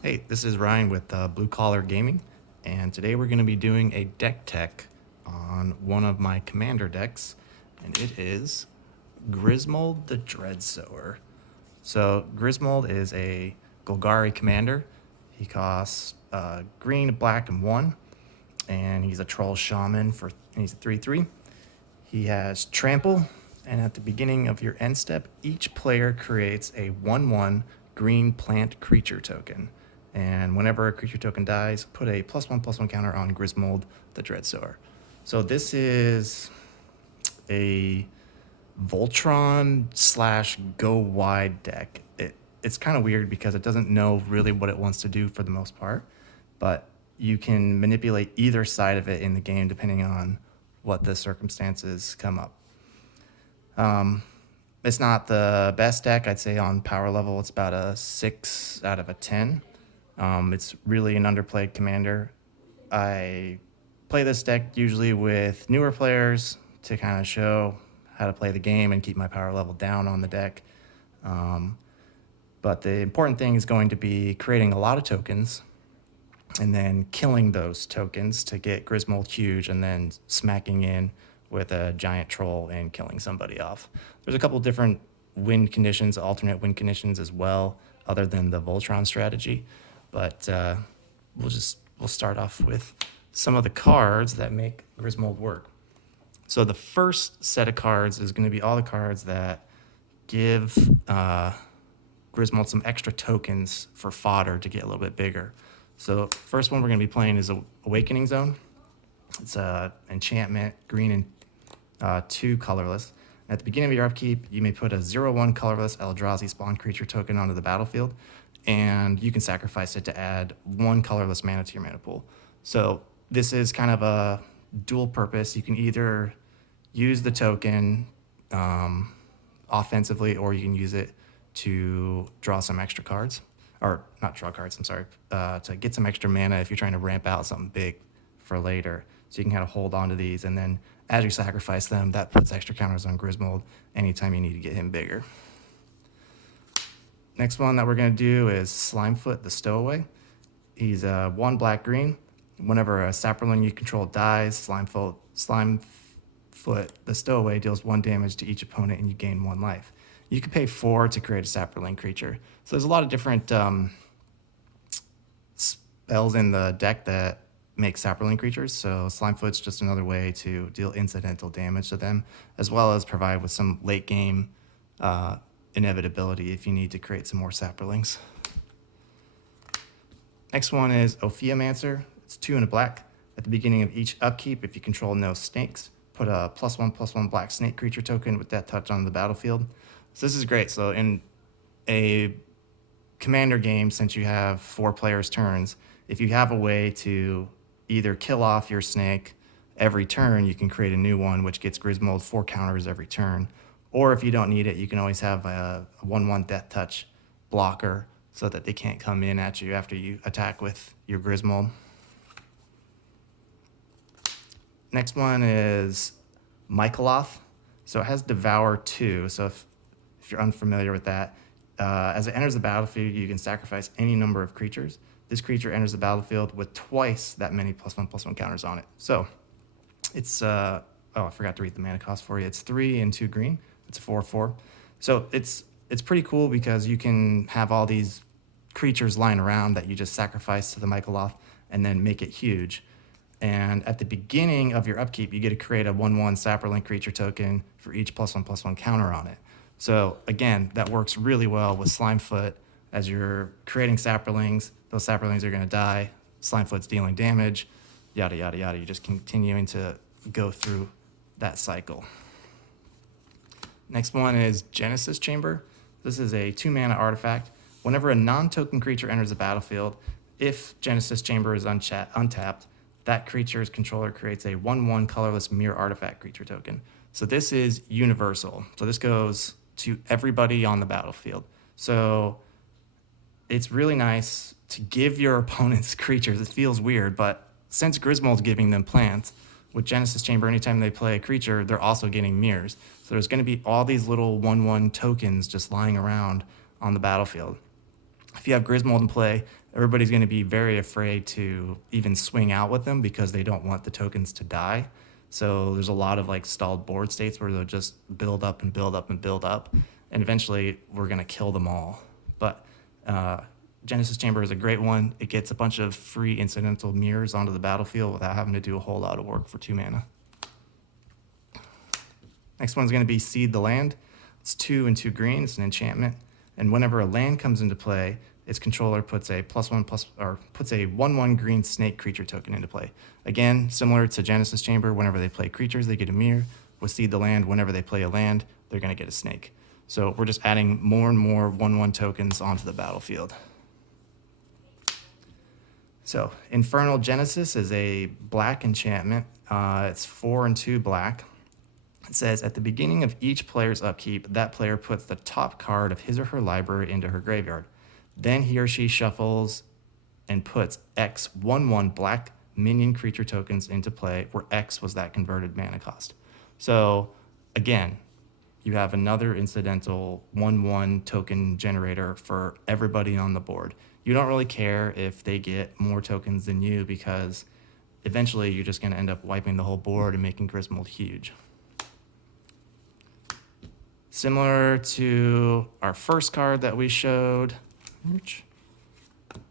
Hey, this is Ryan with Blue Collar Gaming, and today we're going to be doing a deck tech on one of my commander decks, and it is Grismold the Dreadsower. So Grismold is a Golgari commander. He costs green, black, and 1, and he's a troll shaman and he's a 3/3. He has trample, and at the beginning of your end step, each player creates a 1/1 green plant creature token. And whenever a creature token dies, put a +1/+1 counter on Grismold the Dreadsower. So this is a Voltron slash go wide deck. It's kind of weird because it doesn't know really what it wants to do for the most part, but you can manipulate either side of it in the game depending on what the circumstances come up. It's not the best deck. I'd say on power level, it's about a 6 out of a 10. It's really an underplayed commander. I play this deck usually with newer players to kind of show how to play the game and keep my power level down on the deck. But the important thing is going to be creating a lot of tokens and then killing those tokens to get Grismold huge and then smacking in with a giant troll and killing somebody off. There's a couple different win conditions, alternate win conditions as well, other than the Voltron strategy. But we'll start off with some of the cards that make Grismold work. So the first set of cards is going to be all the cards that give Grismold some extra tokens for fodder to get a little bit bigger. So first one we're going to be playing is Awakening Zone. It's an enchantment, green and 2 colorless. At the beginning of your upkeep, you may put a 0/1 colorless Eldrazi spawn creature token onto the battlefield, and you can sacrifice it to add 1 colorless mana to your mana pool. So this is kind of a dual purpose. You can either use the token offensively, or you can use it to draw some extra cards, or not draw cards, I'm sorry, to get some extra mana if you're trying to ramp out something big for later. So you can kind of hold on to these, and then as you sacrifice them, that puts extra counters on Grismold anytime you need to get him bigger. Next one that we're going to do is Slimefoot the Stowaway. He's 1 black-green. Whenever a sapperling you control dies, Slimefoot the Stowaway deals 1 damage to each opponent and you gain 1 life. You can pay 4 to create a sapperling creature. So there's a lot of different spells in the deck that make sapperling creatures. So Slimefoot's just another way to deal incidental damage to them, as well as provide with some late game inevitability if you need to create some more sapperlings. Next one is Ophiomancer. It's 2 and a black. At the beginning of each upkeep, if you control no snakes, put a +1/+1 black snake creature token with that touch on the battlefield. So this is great. So in a commander game, since you have 4 players' turns, if you have a way to either kill off your snake every turn, you can create a new one, which gets Grismold 4 counters every turn. Or if you don't need it, you can always have a 1/1 death touch blocker so that they can't come in at you after you attack with your Grismold. Next one is Michaeloth. So it has Devour 2. So if you're unfamiliar with that, as it enters the battlefield, you can sacrifice any number of creatures. This creature enters the battlefield with twice that many +1/+1 counters on it. So it's, I forgot to read the mana cost for you. It's 3 and 2 green. It's a 4/4. So it's pretty cool because you can have all these creatures lying around that you just sacrifice to the Michaeloth and then make it huge. And at the beginning of your upkeep, you get to create a 1/1 sapperling creature token for each +1/+1 counter on it. So again, that works really well with Slimefoot. As you're creating sapperlings, those sapperlings are going to die. Slimefoot's dealing damage, yada, yada, yada. You're just continuing to go through that cycle. Next one is Genesis Chamber. This is a 2-mana artifact. Whenever a non-token creature enters the battlefield, if Genesis Chamber is untapped, that creature's controller creates a 1/1 colorless mirror artifact creature token. So this is universal. So this goes to everybody on the battlefield. So it's really nice to give your opponents creatures. It feels weird, but since Grismold's giving them plants, with Genesis Chamber, anytime they play a creature, they're also getting mirrors. So there's going to be all these little 1/1 tokens just lying around on the battlefield. If you have Grismold in play, everybody's going to be very afraid to even swing out with them because they don't want the tokens to die. So there's a lot of like stalled board states where they'll just build up and build up and build up, and eventually we're going to kill them all. But Genesis Chamber is a great one. It gets a bunch of free incidental mirrors onto the battlefield without having to do a whole lot of work for 2 mana. Next one's going to be Seed the Land. It's 2 and 2 green. It's an enchantment. And whenever a land comes into play, its controller puts a puts a 1/1 green snake creature token into play. Again, similar to Genesis Chamber, whenever they play creatures, they get a mirror. With Seed the Land, whenever they play a land, they're going to get a snake. So we're just adding more and more 1/1 tokens onto the battlefield. So Infernal Genesis is a black enchantment. It's 4 and 2 black. It says, at the beginning of each player's upkeep, that player puts the top card of his or her library into her graveyard. Then he or she shuffles and puts X 1/1 black minion creature tokens into play, where X was that converted mana cost. So again, you have another incidental 1/1 token generator for everybody on the board. You don't really care if they get more tokens than you, because eventually you're just going to end up wiping the whole board and making Grismold huge. Similar to our first card that we showed,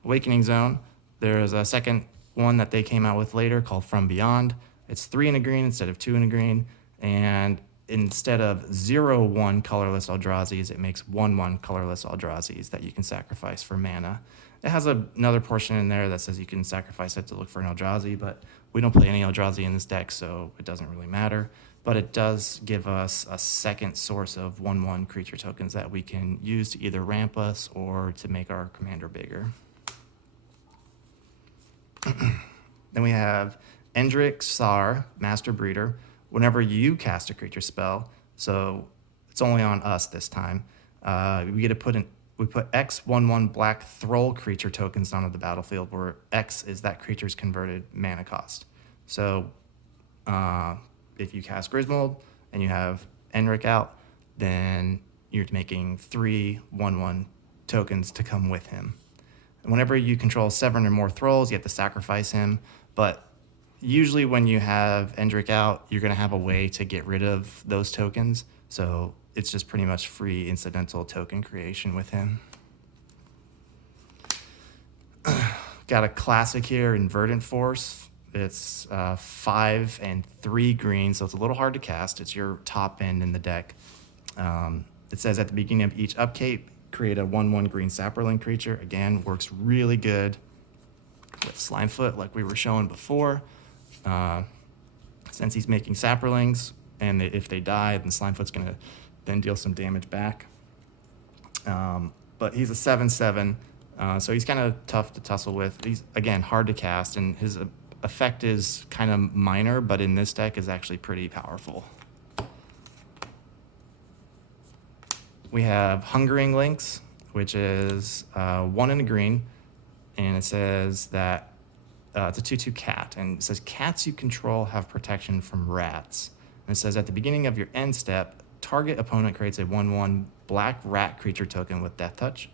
Awakening Zone, there's a second one that they came out with later called From Beyond. It's 3 and a green instead of 2 and a green, and instead of 0/1 colorless Eldrazi's, it makes 1/1 colorless Eldrazi's that you can sacrifice for mana. It has another portion in there that says you can sacrifice it to look for an Eldrazi, but we don't play any Eldrazi in this deck, so it doesn't really matter. But it does give us a second source of 1/1 creature tokens that we can use to either ramp us or to make our commander bigger. Then we have Endrick Sar, Master Breeder. Whenever you cast a creature spell, so it's only on us this time, we put X 1/1 black Thrall creature tokens onto the battlefield, where X is that creature's converted mana cost. So if you cast Grismold and you have Endrick out, then you're making 3 1/1 tokens to come with him. And whenever you control 7 or more Thralls, you have to sacrifice him, but usually when you have Endrick out, you're going to have a way to get rid of those tokens, so it's just pretty much free incidental token creation with him. Got a classic here in Verdant Force. It's 5 and 3 green, so it's a little hard to cast. It's your top end in the deck. It says at the beginning of each upkeep, create a 1/1 green Saproling creature. Again, works really good with Slimefoot, like we were showing before. Since he's making Saprolings, and if they die, then Slimefoot's going to then deal some damage back. But he's a 7/7, so he's kind of tough to tussle with. He's, again, hard to cast, and his effect is kind of minor, but in this deck is actually pretty powerful. We have Hungering Lynx, which is 1 and a green, and it says that it's a 2/2 cat, and it says cats you control have protection from rats. And it says at the beginning of your end step, target opponent creates a 1/1 black rat creature token with Death Touch,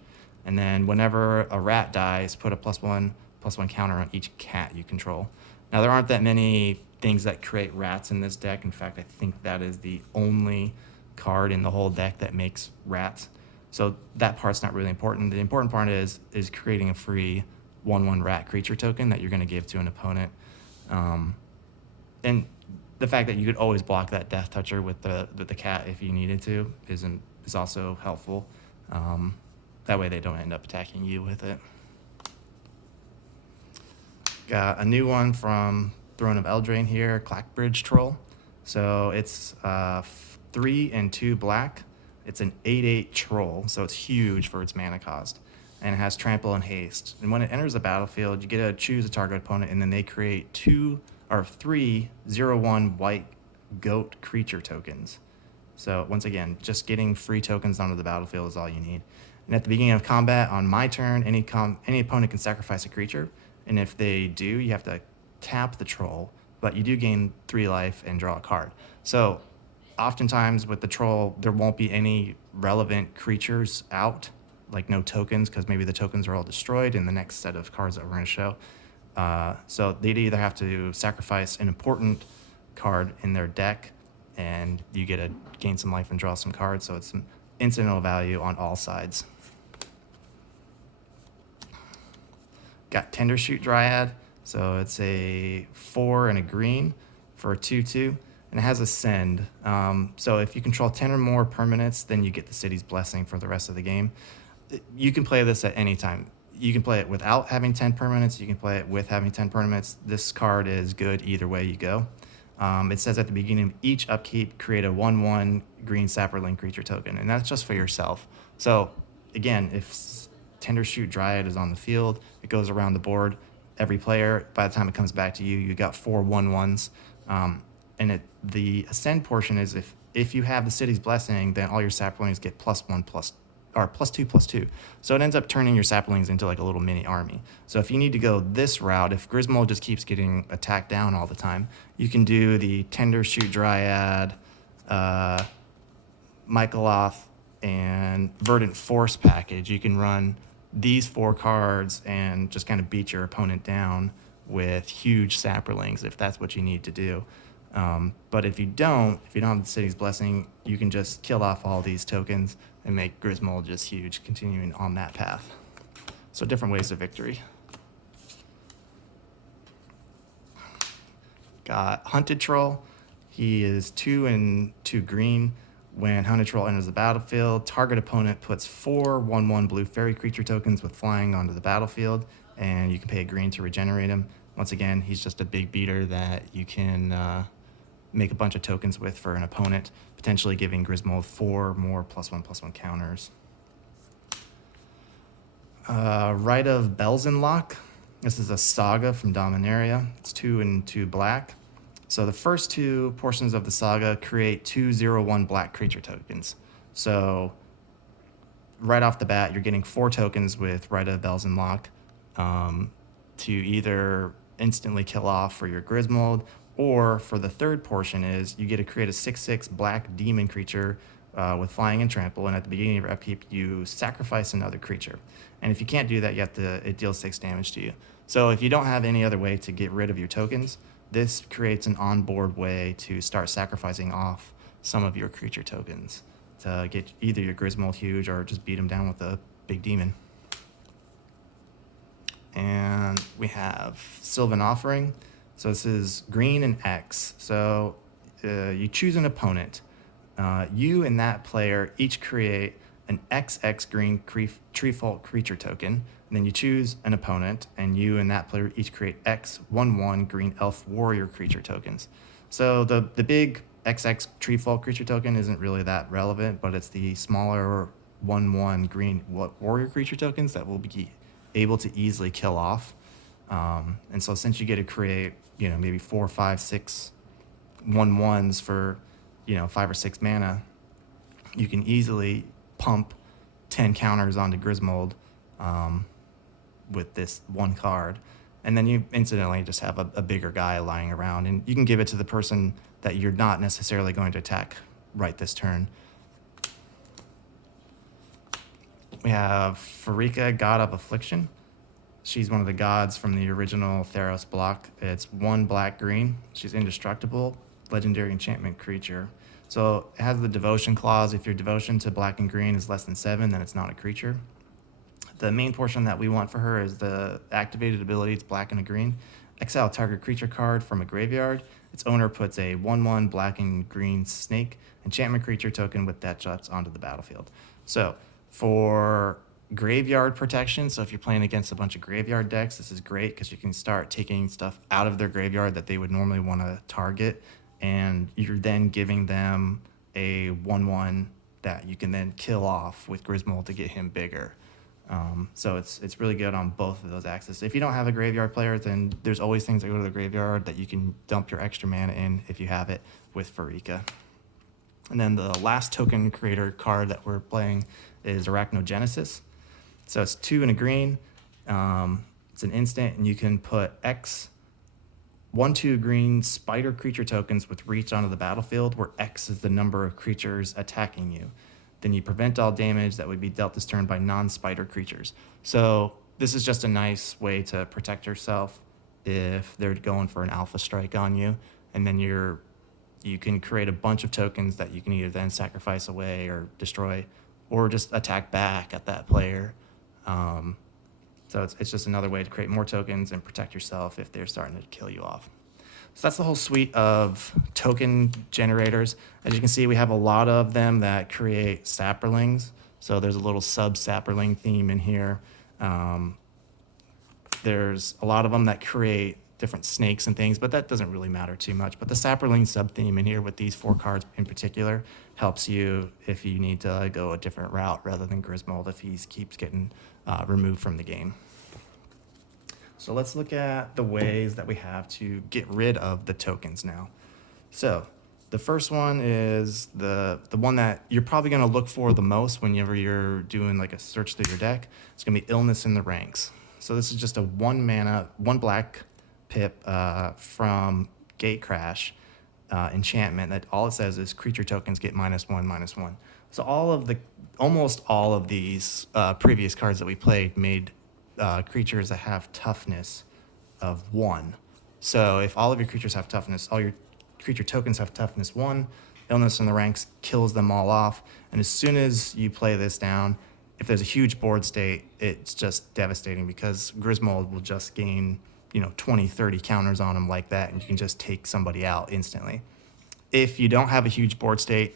and then whenever a rat dies, put a +1/+1 counter on each cat you control. Now, there aren't that many things that create rats in this deck. In fact, I think that is the only card in the whole deck that makes rats. So that part's not really important. The important part is creating a free 1/1 rat creature token that you're going to give to an opponent. And the fact that you could always block that Death Toucher with the cat if you needed to is also helpful. That way they don't end up attacking you with it. Got a new one from Throne of Eldraine here, Clackbridge Troll. So it's 3 and 2 black. It's an 8/8 troll, so it's huge for its mana cost. And it has Trample and Haste. And when it enters the battlefield, you get to choose a target opponent, and then they create 3 0/1 white goat creature tokens. So once again, just getting free tokens onto the battlefield is all you need. And at the beginning of combat, on my turn, any opponent can sacrifice a creature. And if they do, you have to tap the troll, but you do gain 3 life and draw a card. So oftentimes with the troll, there won't be any relevant creatures out, like no tokens, because maybe the tokens are all destroyed in the next set of cards that we're going to show. So they'd either have to sacrifice an important card in their deck, and you get to gain some life and draw some cards. So it's some incidental value on all sides. Got Tender Shoot Dryad. So it's a 4 and a green for a 2/2, and it has Ascend. So if you control 10 or more permanents, then you get the City's Blessing for the rest of the game. You can play this at any time. You can play it without having 10 permanents. You can play it with having 10 permanents. This card is good either way you go. It says at the beginning of each upkeep, create a 1/1 green sapperling creature token, and that's just for yourself. So again, if Tender Shoot Dryad is on the field, it goes around the board. Every player, by the time it comes back to you, you got 4 1/1s. And the Ascend portion is if you have the City's Blessing, then all your saplings get +1 +2/+2. So it ends up turning your saplings into like a little mini army. So if you need to go this route, if Grismold just keeps getting attacked down all the time, you can do the Tender Shoot Dryad, Michaeloth, and Verdant Force package. You can run these 4 cards and just kind of beat your opponent down with huge sapperlings if that's what you need to do. But if you don't have the City's Blessing, you can just kill off all these tokens and make Grismold just huge, continuing on that path. So different ways to victory. Got Hunted Troll. He is 2 and 2 green. When Hunted Troll enters the battlefield, target opponent puts 4 1/1 blue fairy creature tokens with flying onto the battlefield, and you can pay a green to regenerate him. Once again, he's just a big beater that you can make a bunch of tokens with for an opponent, potentially giving Grismold 4 more +1/+1 counters. Rite of Belzenlock. This is a saga from Dominaria. It's 2 and 2 black. So the first 2 portions of the saga create 2 0/1 black creature tokens. So right off the bat, you're getting 4 tokens with Rite of Belzenlock to either instantly kill off for your Grismold, or for the third portion is you get to create a 6/6 black demon creature with flying and trample, and at the beginning of your upkeep, you sacrifice another creature. And if you can't do that, it deals 6 damage to you. So if you don't have any other way to get rid of your tokens, this creates an onboard way to start sacrificing off some of your creature tokens to get either your Grismold huge or just beat him down with a big demon. And we have Sylvan Offering. So this is green and X. So you choose an opponent. You and that player each create an XX green Treefolk creature token. And then you choose an opponent, and you and that player each create X 1/1 green elf warrior creature tokens. So the big XX Treefolk creature token isn't really that relevant, but it's the smaller 1/1 green warrior creature tokens that will be able to easily kill off. And so since you get to create, maybe 4, 5, 6 1/1s for, 5 or 6 mana, you can easily pump 10 counters onto Grismold with this one card. And then you incidentally just have a bigger guy lying around, and you can give it to the person that you're not necessarily going to attack right this turn. We have Farika, God of Affliction. She's one of the gods from the original Theros block. It's 1 black-green. She's indestructible, legendary enchantment creature. So it has the devotion clause. If your devotion to black and green is less than 7, then it's not a creature. The main portion that we want for her is the activated ability. It's black and a green. Exile target creature card from a graveyard. Its owner puts a 1/1 black and green snake enchantment creature token with that juts onto the battlefield. So for graveyard protection, so if you're playing against a bunch of graveyard decks, this is great because you can start taking stuff out of their graveyard that they would normally want to target, and you're then giving them a 1/1 that you can then kill off with Grismold to get him bigger. So it's really good on both of those axes. If you don't have a graveyard player, then there's always things that go to the graveyard that you can dump your extra mana in if you have it with Farika. And then the last token creator card that we're playing is Arachnogenesis. So it's 2 and a green. It's an instant, and you can put X 1/2 green spider creature tokens with reach onto the battlefield, where X is the number of creatures attacking you. Then you prevent all damage that would be dealt this turn by non-spider creatures. So this is just a nice way to protect yourself if they're going for an alpha strike on you. And then you can create a bunch of tokens that you can either then sacrifice away or destroy, or just attack back at that player. So it's just another way to create more tokens and protect yourself if they're starting to kill you off. So that's the whole suite of token generators. As you can see, we have a lot of them that create sapperlings. So there's a little sub-sapperling theme in here. There's a lot of them that create different snakes and things, but that doesn't really matter too much. But the sapperling sub-theme in here with these 4 cards in particular helps you if you need to go a different route rather than Grismold if he keeps getting removed from the game. So let's look at the ways that we have to get rid of the tokens now. So the first one is the one that you're probably going to look for the most whenever you're doing like a search through your deck. It's going to be Illness in the Ranks. So this is just a 1 mana, 1 black pip from Gatecrash enchantment that all it says is creature tokens get -1/-1. So almost all of these previous cards that we played made creatures that have toughness of 1. So if all of your creatures have toughness, all your creature tokens have toughness 1, Illness in the Ranks kills them all off. And as soon as you play this down, if there's a huge board state, it's just devastating because Grismold will just gain 20, 30 counters on him like that, and you can just take somebody out instantly. If you don't have a huge board state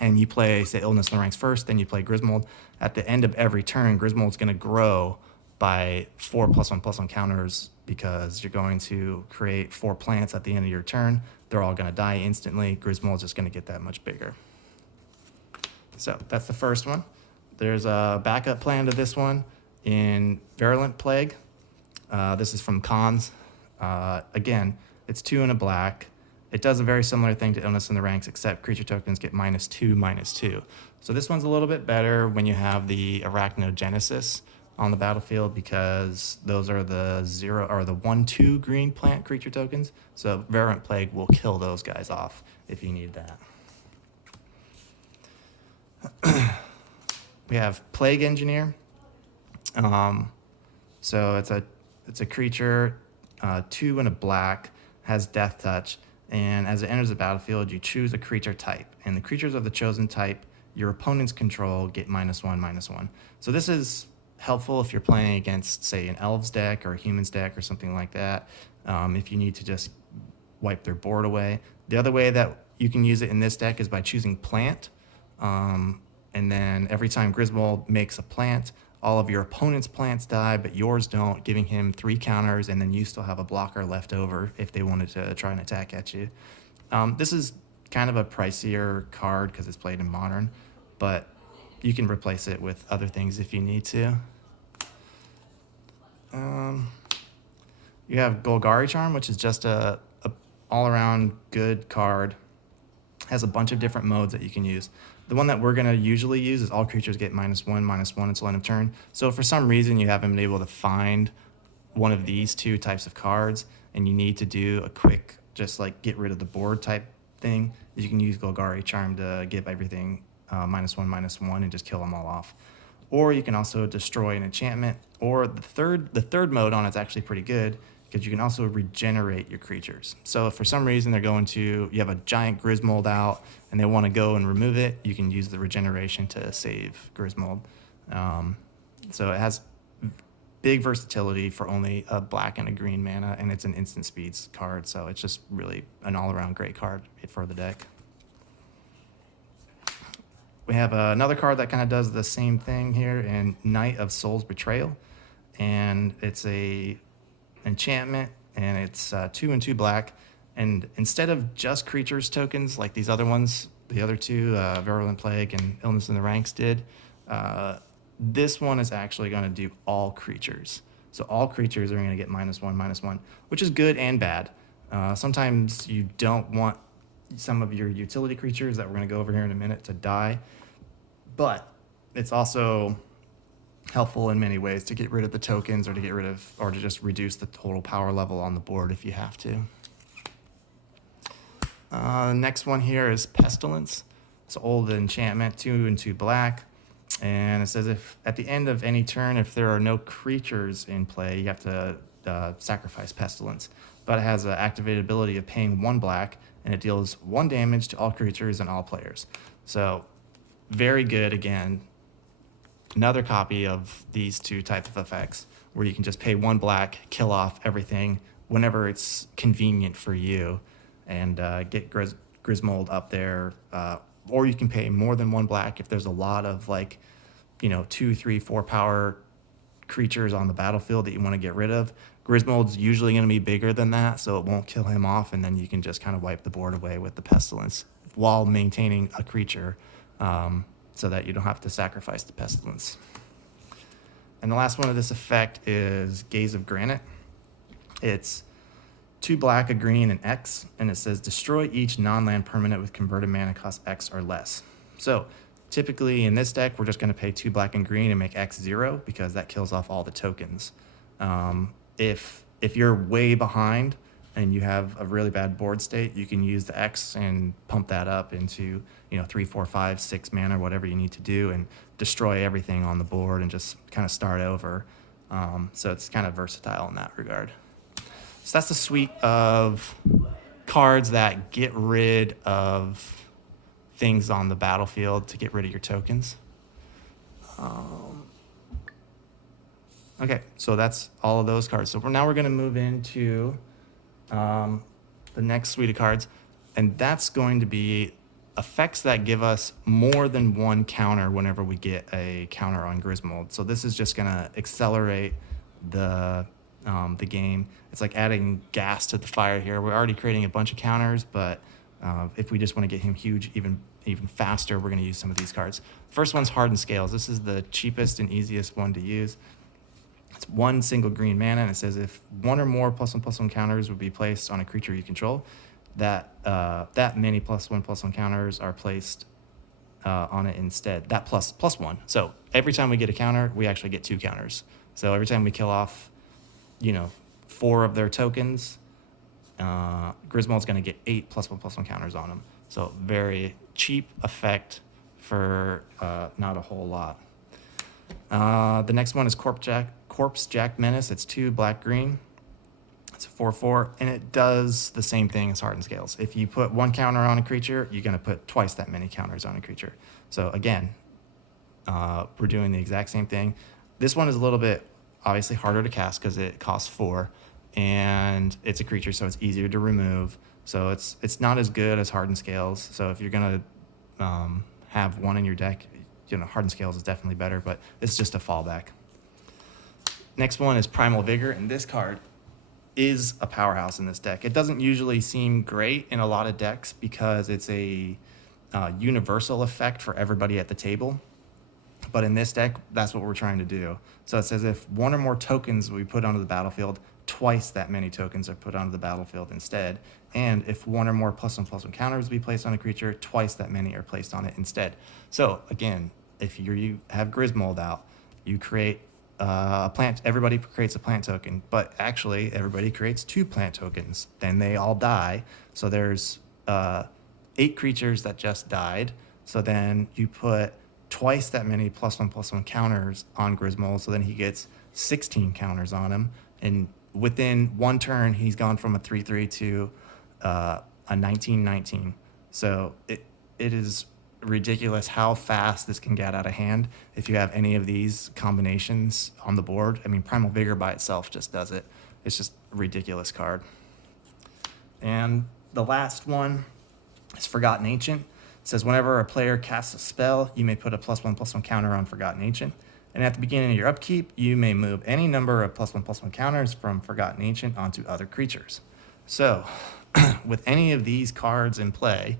and you play, say, Illness in the Ranks first, then you play Grismold, at the end of every turn, Grismold's going to grow by 4 +1/+1 counters because you're going to create 4 plants at the end of your turn. They're all going to die instantly. Grismold's just going to get that much bigger. So that's the first one. There's a backup plan to this one in Virulent Plague. This is from Cons. Again, it's 2 and a black. It does a very similar thing to Illness in the Ranks, except creature tokens get -2/-2. So this one's a little bit better when you have the Arachnogenesis on the battlefield because those are the 0 or the 1/2 green plant creature tokens. So Virulent Plague will kill those guys off if you need that. We have Plague Engineer. So it's a creature, 2 and a black, has Death Touch, and as it enters the battlefield, you choose a creature type, and the creatures of the chosen type your opponents control get -1/-1. So this is helpful if you're playing against, say, an Elves deck or a Humans deck or something like that, if you need to just wipe their board away. The other way that you can use it in this deck is by choosing Plant, and then every time Grismold makes a plant, all of your opponent's plants die, but yours don't, giving him 3 counters, and then you still have a blocker left over if they wanted to try an attack at you. This is kind of a pricier card because it's played in Modern, but you can replace it with other things if you need to. You have Golgari Charm, which is just a all-around good card. Has a bunch of different modes that you can use. The one that we're going to usually use is all creatures get -1/-1 until end of turn. So if for some reason you haven't been able to find one of these 2 types of cards and you need to do a quick, just like get rid of the board type thing, you can use Golgari Charm to give everything -1/-1 and just kill them all off. Or you can also destroy an enchantment. Or the third mode on it's actually pretty good because you can also regenerate your creatures. So if for some reason you have a giant Grismold out and they want to go and remove it, you can use the regeneration to save Grismold. So it has big versatility for only a black and a green mana, and it's an instant speeds card, so it's just really an all-around great card for the deck. We have another card that kind of does the same thing here in Knight of Soul's Betrayal, and it's a enchantment, and it's 2 and 2 black, and instead of just creatures tokens like these other ones, the other 2, Virulent Plague and Illness in the Ranks did, this one is actually going to do all creatures. So all creatures are going to get -1/-1, which is good and bad. Sometimes you don't want some of your utility creatures that we're going to go over here in a minute to die, but it's also helpful in many ways to get rid of the tokens or to just reduce the total power level on the board if you have to. Next one here is Pestilence. It's an old enchantment, 2 and 2 black. And it says if at the end of any turn, if there are no creatures in play, you have to sacrifice Pestilence. But it has an activated ability of paying 1 black, and it deals 1 damage to all creatures and all players. So very good. Again, another copy of these 2 types of effects where you can just pay 1 black, kill off everything whenever it's convenient for you, and get Grismold up there. Or you can pay more than 1 black if there's a lot of 2, 3, 4 power creatures on the battlefield that you want to get rid of. Grismold's usually going to be bigger than that, so it won't kill him off, and then you can just kind of wipe the board away with the Pestilence while maintaining a creature, so that you don't have to sacrifice the Pestilence. And the last one of this effect is Gaze of Granite. It's 2 black, a green, and X, and it says destroy each non-land permanent with converted mana cost X or less. So typically in this deck, we're just going to pay 2 black and green and make X 0 because that kills off all the tokens. If you're way behind and you have a really bad board state, you can use the X and pump that up into 3, 4, 5, 6 mana, whatever you need to do, and destroy everything on the board and just kind of start over. So it's kind of versatile in that regard. So that's the suite of cards that get rid of things on the battlefield to get rid of your tokens. Okay, so that's all of those cards. So now we're going to move into the next suite of cards, and that's going to be effects that give us more than 1 counter whenever we get a counter on Grismold. So this is just going to accelerate the game. It's like adding gas to the fire here. We're already creating a bunch of counters, but if we just want to get him huge even faster, we're going to use some of these cards. First one's Hardened Scales. This is the cheapest and easiest one to use. It's 1 single green mana, and it says if 1 or more +1/+1 counters would be placed on a creature you control, that many +1/+1 counters are placed on it instead. That +1. So every time we get a counter, we actually get 2 counters. So every time we kill off 4 of their tokens, Grismold's going to get 8 +1/+1 counters on them. So very cheap effect for not a whole lot. The next one is Corpse Jack Menace. It's 2 black green. It's a 4/4, and it does the same thing as Hardened Scales. If you put 1 counter on a creature, you're going to put twice that many counters on a creature. So again, we're doing the exact same thing. This one is a little bit obviously harder to cast because it costs 4, and it's a creature, so it's easier to remove. So it's not as good as Hardened Scales. So if you're gonna have one in your deck, Hardened Scales is definitely better, but it's just a fallback. Next one is Primal Vigor, and this card is a powerhouse in this deck. It doesn't usually seem great in a lot of decks because it's a universal effect for everybody at the table. But in this deck, that's what we're trying to do. So it says if 1 or more tokens we put onto the battlefield, twice that many tokens are put onto the battlefield instead. And if 1 or more +1/+1 counters be placed on a creature, twice that many are placed on it instead. So again, if you have Grismold out, you create a plant. Everybody creates a plant token, but actually everybody creates 2 plant tokens. Then they all die. So there's 8 creatures that just died. So then you put twice that many +1/+1 counters on Grismold, so then he gets 16 counters on him, and within 1 turn he's gone from a 3/3 to a 19/19. So it is ridiculous how fast this can get out of hand if you have any of these combinations on the board. I mean, Primal Vigor by itself just does it. It's just a ridiculous card. And the last one is Forgotten Ancient. It says whenever a player casts a spell, you may put a +1/+1 counter on Forgotten Ancient. And at the beginning of your upkeep, you may move any number of +1/+1 counters from Forgotten Ancient onto other creatures. So with any of these cards in play,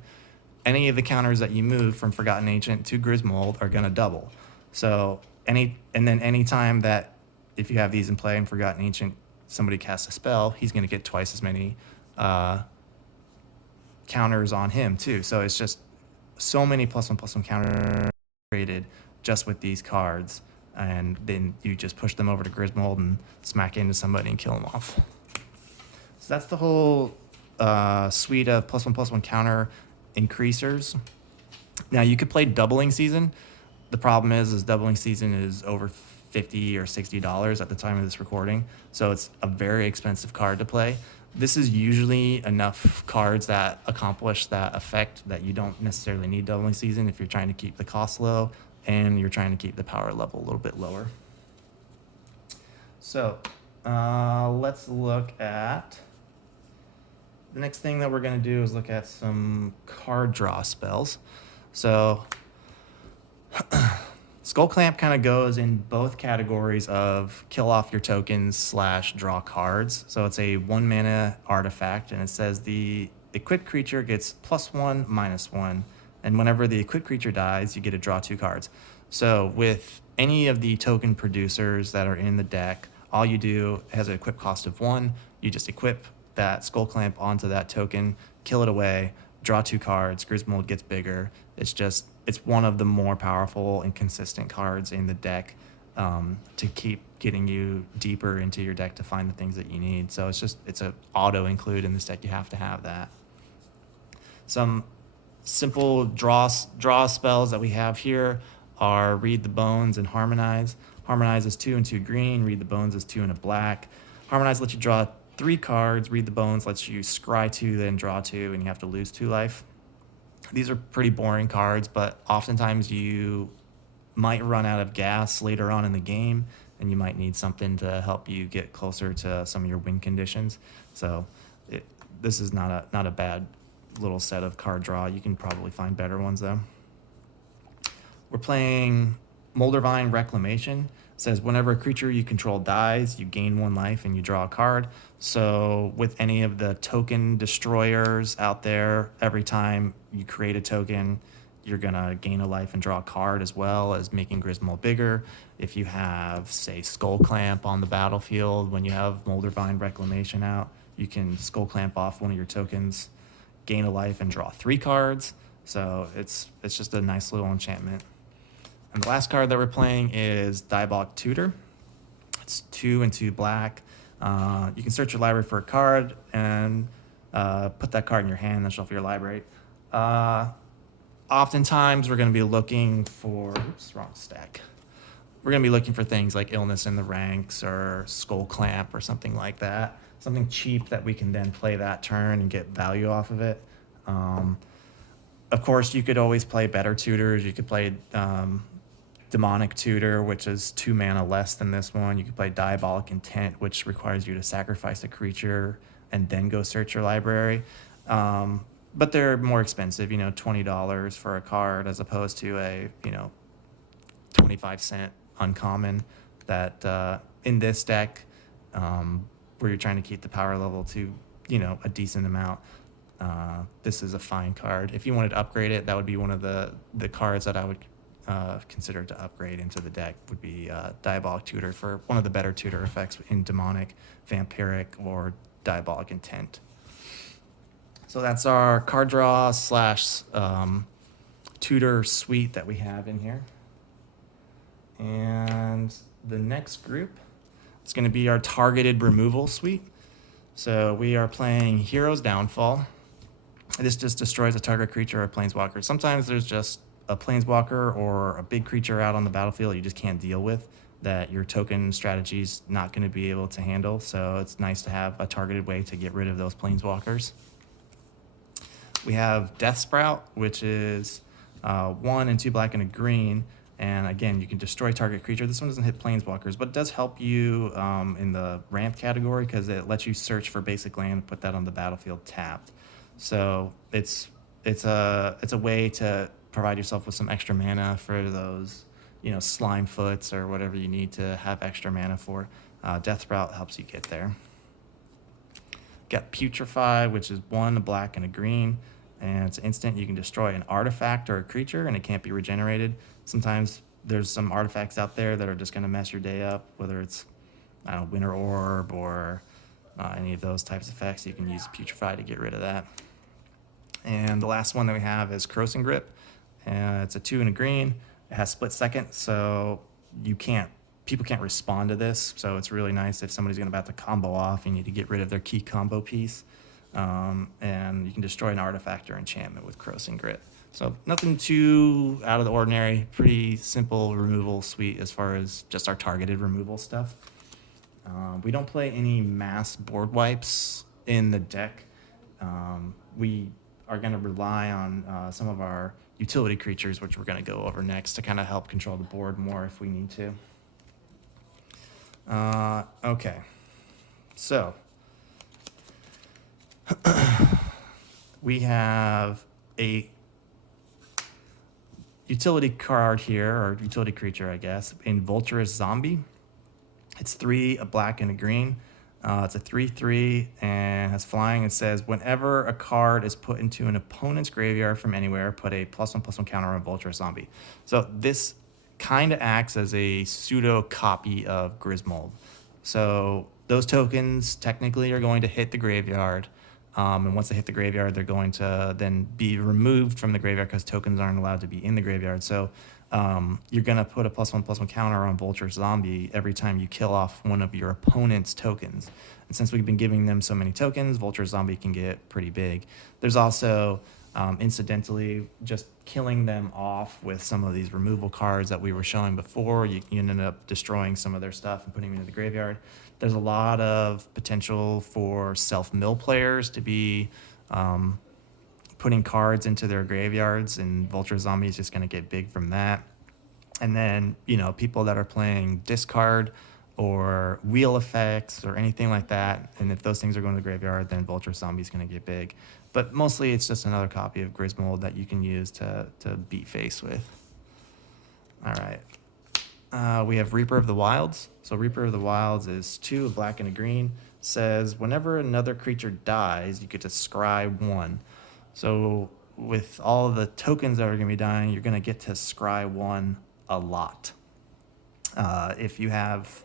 any of the counters that you move from Forgotten Ancient to Grismold are going to double. So any time that if you have these in play in Forgotten Ancient, somebody casts a spell, he's going to get twice as many counters on him too. So it's just so many +1/+1 counters created just with these cards, and then you just push them over to Grismold and smack into somebody and kill them off. So that's the whole suite of +1/+1 counter increasers. Now you could play Doubling Season. The problem is Doubling Season is over $50 or $60 at the time of this recording, so it's a very expensive card to play. This is usually enough cards that accomplish that effect that you don't necessarily need Doubling Season if you're trying to keep the cost low and you're trying to keep the power level a little bit lower. So let's look at the next thing that we're going to do is look at some card draw spells. So Skull Clamp kind of goes in both categories of kill off your tokens / draw cards. So it's a 1 mana artifact, and it says the equipped creature gets +1, -1, and whenever the equipped creature dies, you get to draw 2 cards. So with any of the token producers that are in the deck, all you do has an equip cost of 1. You just equip that Skull Clamp onto that token, kill it away, draw 2 cards, Grismold gets bigger. It's one of the more powerful and consistent cards in the deck to keep getting you deeper into your deck to find the things that you need. So it's an auto include in this deck. You have to have that. Some simple draw spells that we have here are Read the Bones and Harmonize. Harmonize is 2 and 2 green. Read the Bones is 2 and a black. Harmonize lets you draw 3 cards. Read the Bones lets you scry 2, then draw 2, and you have to lose 2 life. These are pretty boring cards, but oftentimes you might run out of gas later on in the game, and you might need something to help you get closer to some of your win conditions. So this is not a bad little set of card draw. You can probably find better ones though. We're playing Moldervine Reclamation. It says whenever a creature you control dies, you gain 1 life and you draw a card. So with any of the token destroyers out there, every time you create a token, you're going to gain a life and draw a card, as well as making Grismold bigger. If you have, say, Skull Clamp on the battlefield, when you have Moldervine Reclamation out, you can Skull Clamp off one of your tokens, gain a life, and draw 3 cards. So it's just a nice little enchantment. And the last card that we're playing is Diabolic Tutor. It's 2 and 2 black. You can search your library for a card and put that card in your hand and shuffle your library. Oftentimes, we're going to be looking for... Oops, wrong stack. We're going to be looking for things like Illness in the Ranks or Skull Clamp or something like that. Something cheap that we can then play that turn and get value off of it. Of course, you could always play better tutors. You could play Demonic Tutor, which is 2 mana less than this one. You could play Diabolic Intent, which requires you to sacrifice a creature and then go search your library. But they're more expensive, $20 for a card as opposed to a, 25-cent uncommon that in this deck, where you're trying to keep the power level to, a decent amount. This is a fine card. If you wanted to upgrade it, that would be one of the cards that I would consider to upgrade into the deck would be Diabolic Tutor for one of the better tutor effects in Demonic, Vampiric, or Diabolic Intent. So that's our card draw / tutor suite that we have in here. And the next group is going to be our targeted removal suite. So we are playing Hero's Downfall. This just destroys a target creature or planeswalker. Sometimes there's just a planeswalker or a big creature out on the battlefield you just can't deal with that your token strategy is not going to be able to handle. So it's nice to have a targeted way to get rid of those planeswalkers. We have Death Sprout, which is 1 and 2 black and a green. And again, you can destroy target creature. This one doesn't hit planeswalkers, but it does help you in the ramp category because it lets you search for basic land and put that on the battlefield tapped. So it's a way to provide yourself with some extra mana for those, slime foots or whatever you need to have extra mana for. Death Sprout helps you get there. Got Putrefy, which is 1 a black and a green, and it's instant. You can destroy an artifact or a creature, and it can't be regenerated. Sometimes there's some artifacts out there that are just going to mess your day up, whether it's, Winter Orb or any of those types of effects. You can use Putrefy to get rid of that. And the last one that we have is Corrosive Grip. It's a 2 and a green. It has split second, so people can't respond to this. So it's really nice if somebody's about to combo off, you need to get rid of their key combo piece. And you can destroy an artifact or enchantment with Corrosive Grip. So nothing too out of the ordinary. Pretty simple removal suite as far as just our targeted removal stuff. We don't play any mass board wipes in the deck. We are going to rely on some of our utility creatures, which we're going to go over next, to kind of help control the board more if we need to. Okay. So we have a utility card here, or utility creature, I guess, in Vulturous Zombie. It's 3, a black and a green. It's a 3/3 and has flying. It says, whenever a card is put into an opponent's graveyard from anywhere, put a +1/+1 counter on Vulturous Zombie. So this kind of acts as a pseudo copy of Grismold. So those tokens technically are going to hit the graveyard. And once they hit the graveyard, they're going to then be removed from the graveyard because tokens aren't allowed to be in the graveyard. So you're going to put a +1/+1 counter on Vulturous Zombie every time you kill off one of your opponent's tokens. And since we've been giving them so many tokens, Vulturous Zombie can get pretty big. There's also, incidentally, just killing them off with some of these removal cards that we were showing before. You ended up destroying some of their stuff and putting them into the graveyard. There's a lot of potential for self-mill players to be putting cards into their graveyards, and Vulture Zombie is just going to get big from that. And then, people that are playing discard or wheel effects or anything like that, and if those things are going to the graveyard, then Vulture Zombie is going to get big. But mostly it's just another copy of Grismold that you can use to beat face with. All right. We have Reaper of the Wilds. So Reaper of the Wilds is 2, a black and a green. Says, whenever another creature dies, you get to scry 1. So with all of the tokens that are going to be dying, you're going to get to scry 1 a lot. If you have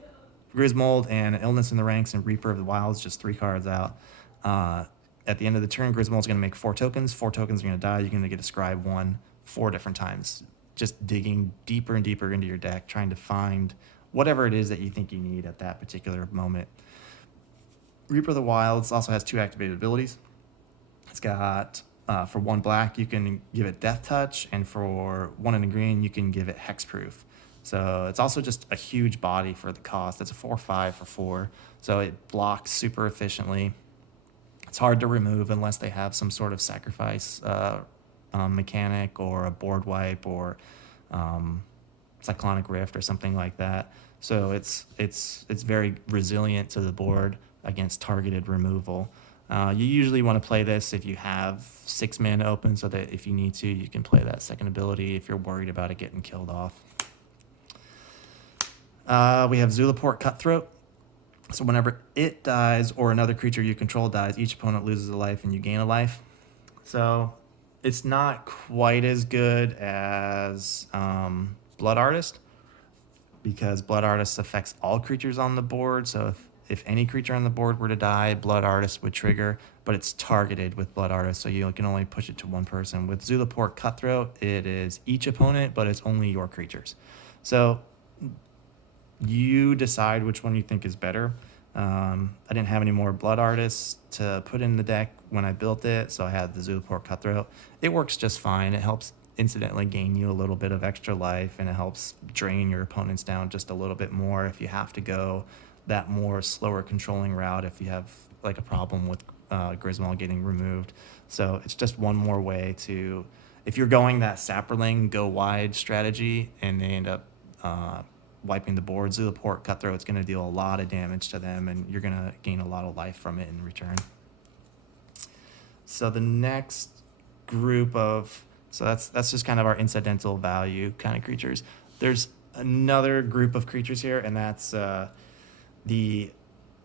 Grismold and Illness in the Ranks and Reaper of the Wilds, just 3 cards out. At the end of the turn, Grismold's going to make 4 tokens. 4 tokens are going to die. You're going to get to scry 1 4 different times. Just digging deeper and deeper into your deck, trying to find whatever it is that you think you need at that particular moment. Reaper of the Wilds also has 2 activated abilities. It's got, for 1 black, you can give it Death Touch, and for 1 in a green, you can give it Hexproof. So it's also just a huge body for the cost. It's a 4/5 for 4, so it blocks super efficiently. It's hard to remove unless they have some sort of sacrifice mechanic or a board wipe or Cyclonic Rift or something like that. So it's very resilient to the board against targeted removal. You usually want to play this if you have 6 mana open, so that if you need to, you can play that second ability if you're worried about it getting killed off. We have Zulaport Cutthroat. So whenever it dies or another creature you control dies, each opponent loses a life and you gain a life. So it's not quite as good as Blood Artist, because Blood Artist affects all creatures on the board. So if any creature on the board were to die, Blood Artist would trigger, but it's targeted with Blood Artist, so you can only push it to one person. With Zulaport Cutthroat, it is each opponent, but it's only your creatures. So you decide which one you think is better. I didn't have any more Blood Artists to put in the deck when I built it, so I had the Zulaport Cutthroat. It works just fine. It helps incidentally gain you a little bit of extra life, and it helps drain your opponents down just a little bit more if you have to go that more slower controlling route, if you have like a problem with Grismold getting removed. So it's just one more way to, if you're going that Saproling go wide strategy and they end up wiping the board, Zulaport Cutthroat's going to deal a lot of damage to them, and you're going to gain a lot of life from it in return. So the next group of, so that's just kind of our incidental value kind of creatures. There's another group of creatures here, and that's the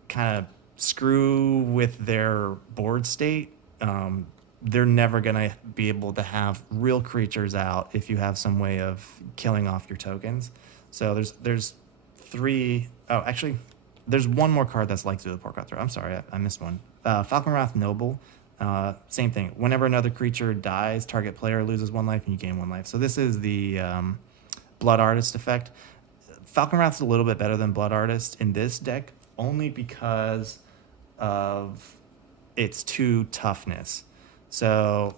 kind of screw with their board state. They're never going to be able to have real creatures out if you have some way of killing off your tokens. So there's 3, oh, actually, there's one more card that's like Zulaport Cutthroat. I'm sorry, I missed one. Falconwrath Noble, same thing. Whenever another creature dies, target player loses 1 life and you gain 1 life. So this is the Blood Artist effect. Falconwrath's a little bit better than Blood Artist in this deck, only because of its 2 toughness. So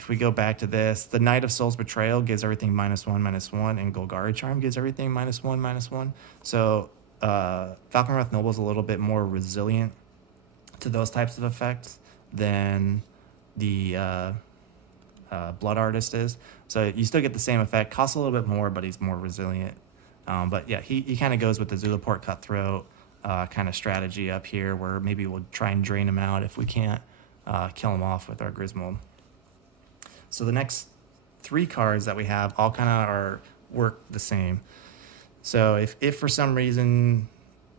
if we go back to this, the Knight of Soul's Betrayal gives everything -1/-1, and Golgari Charm gives everything -1/-1. So Falconwrath Noble is a little bit more resilient to those types of effects than the Blood Artist is. So you still get the same effect, costs a little bit more, but he's more resilient. But yeah, he kind of goes with the Zulaport Cutthroat kind of strategy up here, where maybe we'll try and drain him out if we can't kill him off with our Grismold. So the next 3 cards that we have all kind of work the same. So if for some reason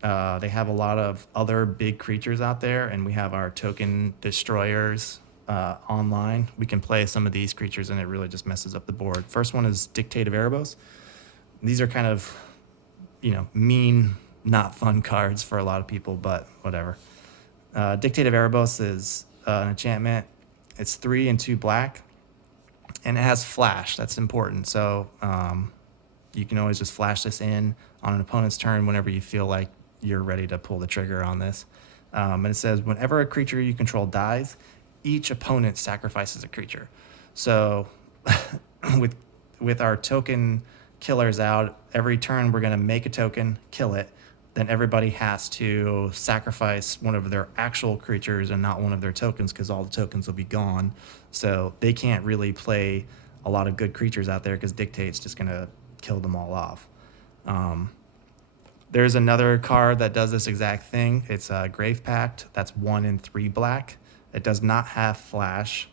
they have a lot of other big creatures out there, and we have our token destroyers online, we can play some of these creatures, and it really just messes up the board. First one is Dictate of Erebos. These are kind of, mean, not fun cards for a lot of people, but whatever. Dictate of Erebos is an enchantment. It's 3 and 2 black, and it has flash. That's important. So you can always just flash this in on an opponent's turn whenever you feel like you're ready to pull the trigger on this. And it says, whenever a creature you control dies, each opponent sacrifices a creature. So with our token killers out, every turn we're going to make a token, kill it, then everybody has to sacrifice one of their actual creatures and not one of their tokens, because all the tokens will be gone. So they can't really play a lot of good creatures out there, because Dictate's just going to kill them all off. There's another card that does this exact thing. It's a Grave Pact. That's 1 and 3 black. It does not have flash.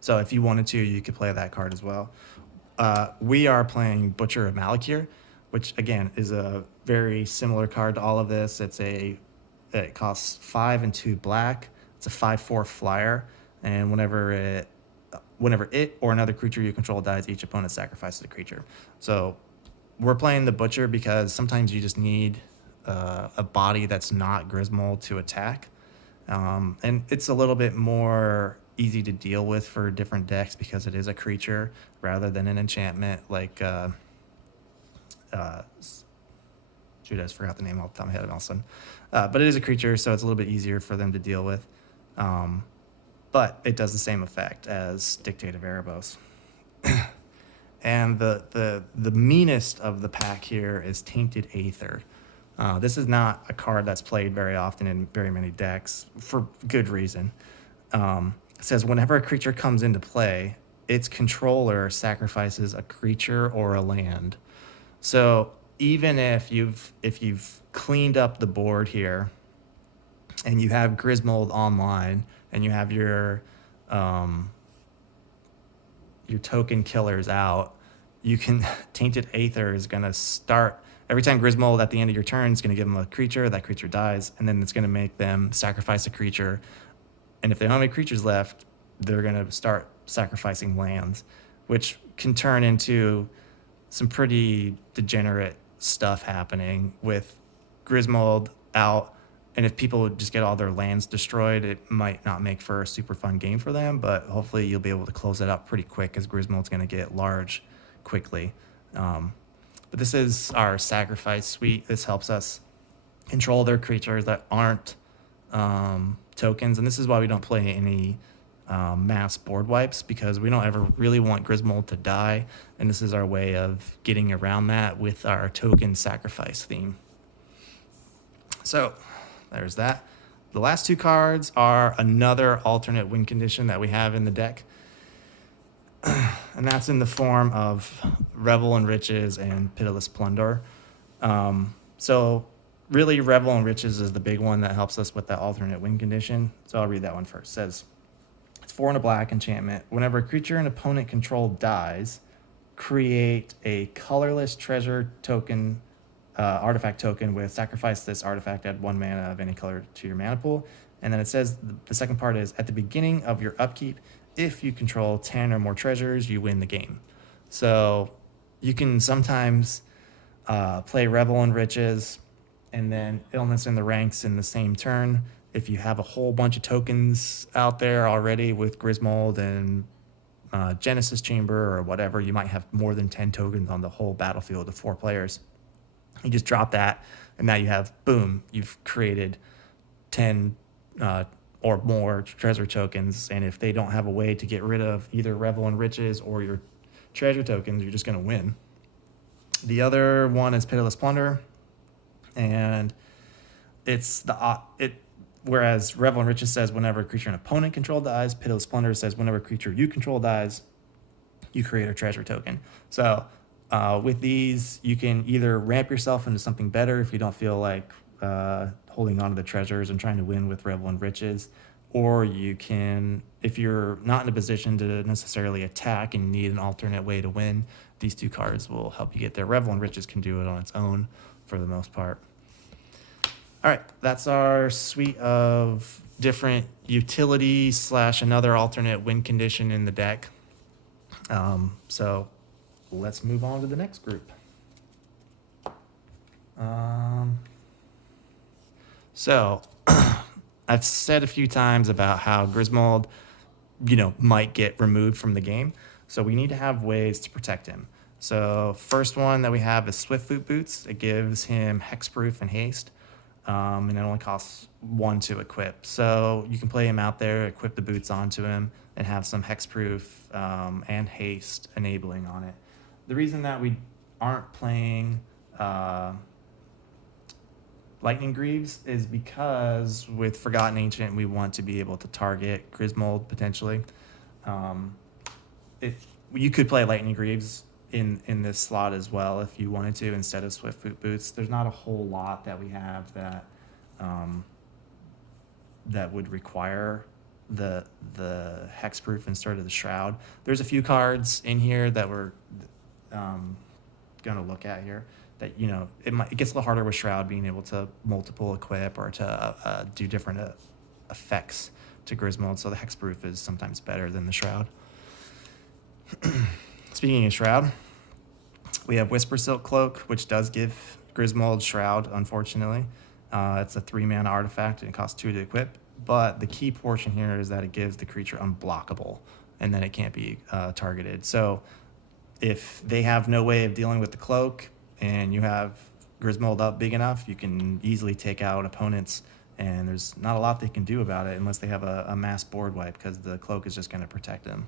So if you wanted to, you could play that card as well. We are playing Butcher of Malakir, which again is a very similar card to all of this. It costs 5 and 2 black. It's a 5/4 flyer, and whenever it or another creature you control dies, each opponent sacrifices a creature. So we're playing the Butcher because sometimes you just need a body that's not Grismold to attack, and it's a little bit more easy to deal with for different decks because it is a creature rather than an enchantment like shoot, I just forgot the name off the top of my head all of a sudden. But it is a creature, so it's a little bit easier for them to deal with. But it does the same effect as Dictate of Erebos. And the meanest of the pack here is Tainted Aether. This is not a card that's played very often in very many decks, for good reason. It says whenever a creature comes into play, its controller sacrifices a creature or a land. So even if you've cleaned up the board here, and you have Grismold online, and you have your token killers out, you can Tainted Aether is going to start every time Grismold at the end of your turn is going to give them a creature. That creature dies, and then it's going to make them sacrifice a creature. And if they don't have any creatures left, they're going to start sacrificing lands, which can turn into some pretty degenerate stuff happening with Grismold out. And if people just get all their lands destroyed, it might not make for a super fun game for them, but hopefully you'll be able to close it out pretty quick, because Grismold's going to get large quickly. But this is our sacrifice suite. This helps us control their creatures that aren't tokens, and this is why we don't play any mass board wipes, because we don't ever really want Grismold to die, and this is our way of getting around that with our token sacrifice theme. So there's that. The last 2 cards are another alternate win condition that we have in the deck, and that's in the form of Revel in Riches and Pitiless Plunder. So really, Revel in Riches is the big one that helps us with that alternate win condition. So I'll read that one first. It says, it's 4 and a black enchantment. Whenever a creature an opponent controlled dies, create a colorless treasure token, artifact token with sacrifice this artifact, add 1 mana of any color to your mana pool. And then it says the second part is, at the beginning of your upkeep, if you control 10 or more treasures, you win the game. So you can sometimes play Revel in Riches and then Illness in the Ranks in the same turn. If you have a whole bunch of tokens out there already with Grismold and Genesis Chamber or whatever, you might have more than 10 tokens on the whole battlefield of 4 players. You just drop that, and now you have, boom, you've created 10 or more treasure tokens, and if they don't have a way to get rid of either Revel and Riches or your treasure tokens, you're just going to win. The other one is Pitiless Plunder, and whereas Revel and Riches says whenever a creature an opponent control dies, Pitiless Plunder says whenever a creature you control dies, you create a treasure token. So with these, you can either ramp yourself into something better if you don't feel like holding on to the treasures and trying to win with Revel and Riches, or you can, if you're not in a position to necessarily attack and need an alternate way to win, these two cards will help you get there. Revel and Riches can do it on its own for the most part. All right, that's our suite of different utility / another alternate win condition in the deck. So let's move on to the next group. So I've said a few times about how Grismold, might get removed from the game. So we need to have ways to protect him. So first one that we have is Swiftfoot Boots. It gives him Hexproof and Haste. And it only costs 1 to equip. So you can play him out there, equip the boots onto him, and have some Hexproof and Haste enabling on it. The reason that we aren't playing Lightning Greaves is because with Forgotten Ancient, we want to be able to target Grismold potentially. You could play Lightning Greaves in this slot as well if you wanted to instead of Swiftfoot Boots. There's not a whole lot that we have that that would require the Hexproof instead of the Shroud. There's a few cards in here that we're going to look at here that it gets a little harder with Shroud being able to multiple equip or to do different effects to Grismold, so the Hexproof is sometimes better than the Shroud. Speaking of Shroud, we have Whisper Silk Cloak, which does give Grismold Shroud, unfortunately. It's a 3-mana artifact, and it costs 2 to equip. But the key portion here is that it gives the creature unblockable, and then it can't be targeted. So if they have no way of dealing with the cloak, and you have Grismold up big enough, you can easily take out opponents, and there's not a lot they can do about it unless they have a mass board wipe, because the cloak is just going to protect them.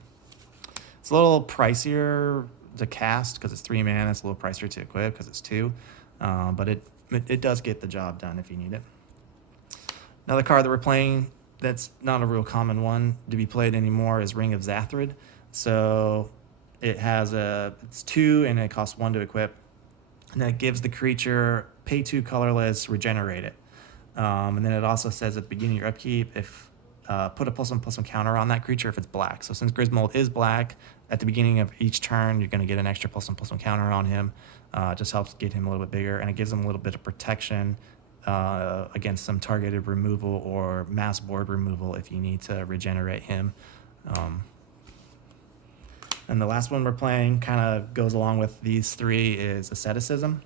It's a little pricier to cast because it's 3 mana. It's a little pricier to equip because it's 2, but it does get the job done if you need it. Another card that we're playing that's not a real common one to be played anymore is Ring of Zathrid. So it's 2 and it costs 1 to equip, and then it gives the creature pay 2 colorless, regenerate it, and then it also says at the beginning of your upkeep, if put a +1/+1 counter on that creature if it's black. So since Grismold is black, at the beginning of each turn, you're going to get an extra +1/+1 counter on him. It just helps get him a little bit bigger, and it gives him a little bit of protection against some targeted removal or mass board removal if you need to regenerate him. And the last one we're playing kind of goes along with these 3 is Asceticism.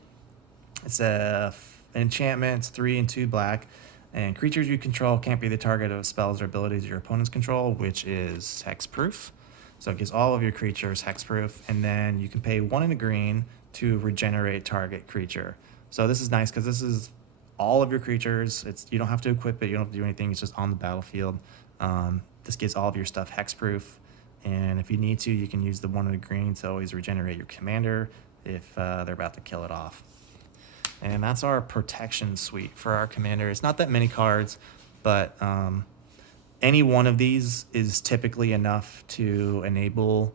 It's an enchantment. It's 3 and 2 black. And creatures you control can't be the target of spells or abilities your opponents control, which is hexproof. So it gives all of your creatures hexproof, and then you can pay 1 and a green to regenerate target creature. So this is nice because this is all of your creatures. You don't have to equip it. You don't have to do anything. It's just on the battlefield. This gives all of your stuff hexproof, and if you need to, you can use the 1 and a green to always regenerate your commander if they're about to kill it off. And that's our protection suite for our commander. It's not that many cards, but any one of these is typically enough to enable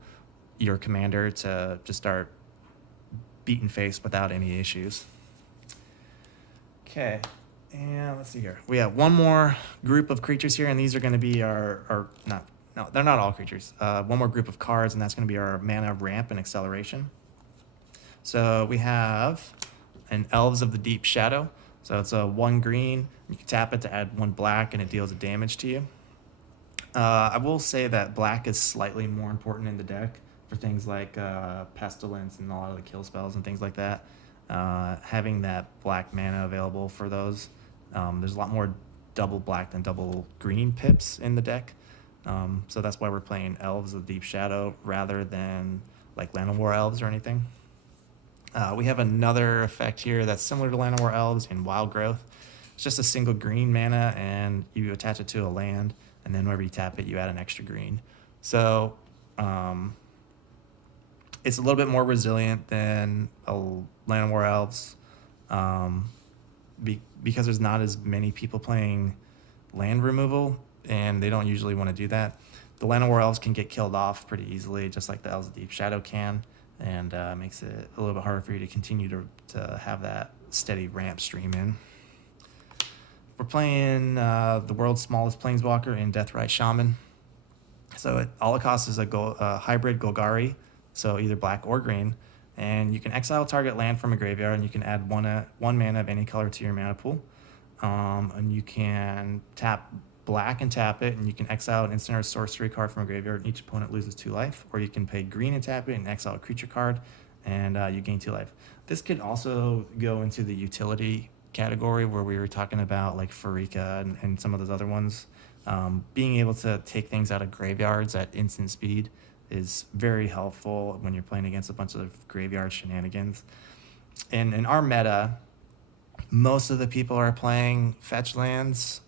your commander to just start beating face without any issues. Okay, and let's see here. We have one more group of creatures here, and these are going to be they're not all creatures. One more group of cards, and that's going to be our mana ramp and acceleration. So we have an Elves of the Deep Shadow. So it's a 1 green. You can tap it to add 1 black, and it deals a damage to you. I will say that black is slightly more important in the deck for things like Pestilence and a lot of the kill spells and things like that. Having that black mana available for those. There's a lot more double black than double green pips in the deck. So that's why we're playing Elves of the Deep Shadow rather than like Land of War Elves or anything. We have another effect here that's similar to Land of War Elves in Wild Growth. It's just a single green mana, and you attach it to a land, and then whenever you tap it, you add an extra green. So it's a little bit more resilient than a Land of War Elves, um, because there's not as many people playing land removal, and they don't usually want to do that. The Land of War Elves can get killed off pretty easily, just like the Elves of Deep Shadow can, and makes it a little bit harder for you to continue to have that steady ramp stream in. We're playing the world's smallest planeswalker in Deathrite Shaman. So all it costs is a hybrid Golgari, so either black or green, and you can exile target land from a graveyard, and you can add one mana of any color to your mana pool. And you can tap black and tap it, and you can exile an instant or sorcery card from a graveyard, and each opponent loses 2 life. Or you can pay green and tap it and exile a creature card, and you gain 2 life. This could also go into the utility category where we were talking about like Farika and some of those other ones. Being able to take things out of graveyards at instant speed is very helpful when you're playing against a bunch of graveyard shenanigans. And in our meta, most of the people are playing fetch lands.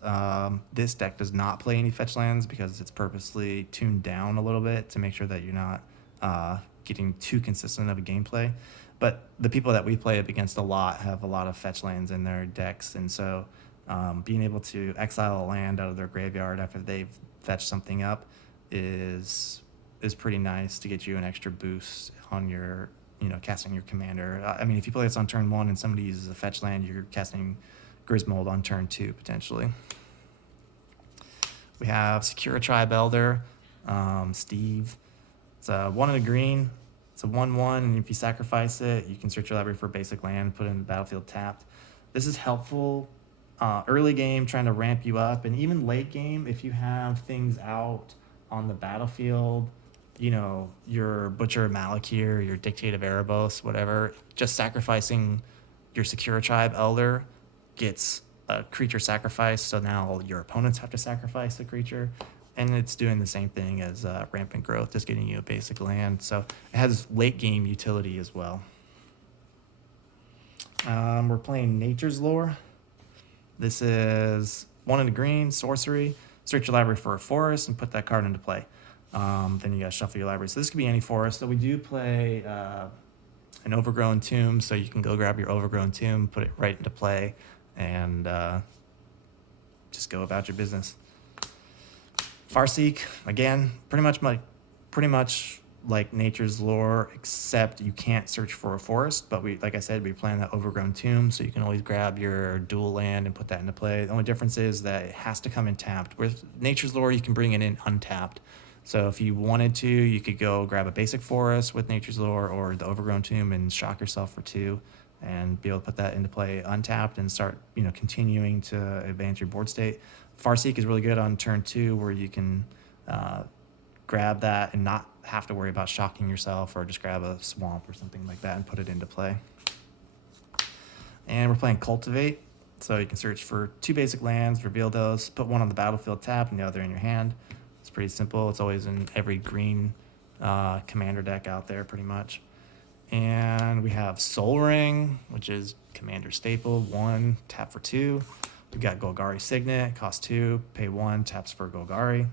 This deck does not play any fetch lands because it's purposely tuned down a little bit to make sure that you're not getting too consistent of a gameplay. But the people that we play up against a lot have a lot of fetch lands in their decks, and so being able to exile a land out of their graveyard after they've fetched something up is pretty nice to get you an extra boost on your casting your commander. I mean, if you play this on turn 1 and somebody uses a fetch land, you're casting Grismold on turn 2 potentially. We have Secure Tribe Elder, Steve. It's a 1 and a green. It's a 1/1, and if you sacrifice it, you can search your library for a basic land, put it in the battlefield tapped. This is helpful early game, trying to ramp you up, and even late game if you have things out on the battlefield, your Butcher Malakir, your Dictate of Erebos, whatever, just sacrificing your Secure Tribe Elder gets a creature sacrifice, so now your opponents have to sacrifice a creature, and it's doing the same thing as Rampant Growth, just getting you a basic land, so it has late game utility as well. We're playing Nature's Lore. This is 1 and a green, sorcery. Search your library for a forest and put that card into play. Then you gotta shuffle your library. So this could be any forest. So we do play an Overgrown Tomb, so you can go grab your Overgrown Tomb, put it right into play, and just go about your business. Farseek, again, pretty much like Nature's Lore, except you can't search for a forest, but like I said, we plan that Overgrown Tomb, so you can always grab your dual land and put that into play. The only difference is that it has to come in tapped. With Nature's Lore, you can bring it in untapped. So if you wanted to, you could go grab a basic forest with Nature's Lore or the Overgrown Tomb and shock yourself for 2 and be able to put that into play untapped and start, continuing to advance your board state. Farseek is really good on turn 2 where you can grab that and not have to worry about shocking yourself, or just grab a swamp or something like that and put it into play. And we're playing Cultivate, so you can search for 2 basic lands, reveal those, put one on the battlefield tap and the other in your hand. It's pretty simple. It's always in every green commander deck out there pretty much. And we have Soul Ring, which is commander staple, 1, tap for 2. We've got Golgari Signet, cost 2, pay 1, taps for Golgari.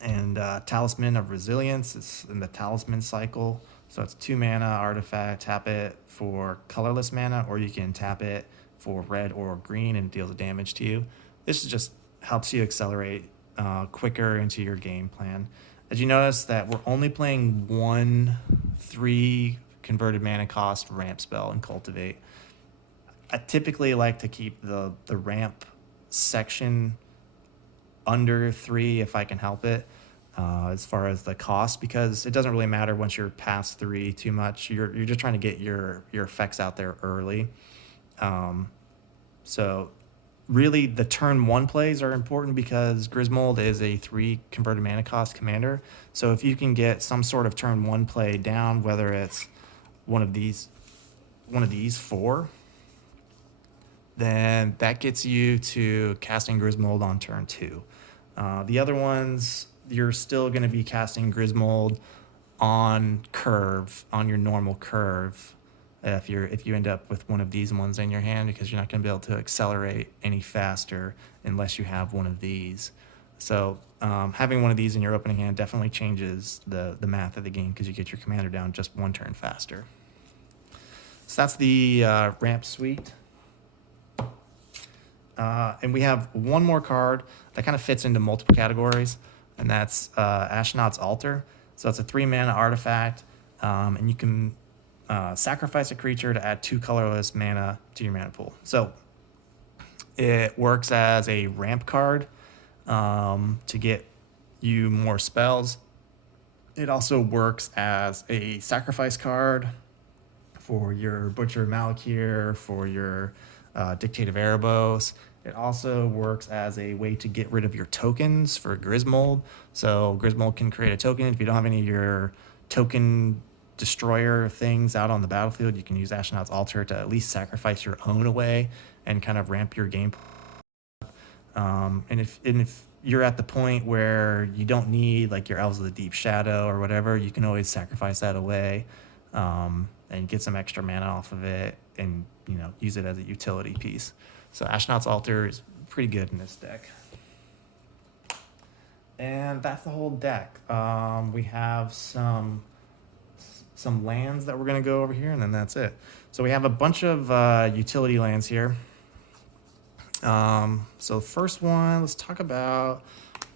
And Talisman of Resilience is in the Talisman cycle. So it's 2 mana artifact, tap it for colorless mana, or you can tap it for red or green and it deals damage to you. This just helps you accelerate quicker into your game plan. As you notice that we're only playing 1 3 converted mana cost ramp spell in Cultivate. I typically like to keep the ramp section under 3 if I can help it, as far as the cost, because it doesn't really matter once you're past 3 too much. You're just trying to get your effects out there early. So really the turn 1 plays are important because Grismold is a 3 converted mana cost commander. So if you can get some sort of turn 1 play down, whether it's one of these 4, then that gets you to casting Grismold on turn 2. The other ones, you're still going to be casting Grismold on your normal curve, if you end up with one of these ones in your hand, because you're not going to be able to accelerate any faster unless you have one of these. So having one of these in your opening hand definitely changes the math of the game, because you get your commander down just one turn faster. So that's the ramp suite. And we have one more card that kind of fits into multiple categories, and that's Astronaut'S Altar. So it's a 3-mana artifact, and you can sacrifice a creature to add 2 colorless mana to your mana pool. So it works as a ramp card to get you more spells. It also works as a sacrifice card for your Butcher Malakir, for your Dictate of Erebos. It also works as a way to get rid of your tokens for Grismold. So Grismold can create a token. If you don't have any of your token destroyer things out on the battlefield, you can use Astronaut'S Altar to at least sacrifice your own away and kind of ramp your game. And if you're at the point where you don't need like your Elves of the Deep Shadow or whatever, you can always sacrifice that away and get some extra mana off of it, and use it as a utility piece. So Astronaut'S Altar is pretty good in this deck. And that's the whole deck. We have some lands that we're going to go over here, and then that's it. So we have a bunch of utility lands here. So first one, let's talk about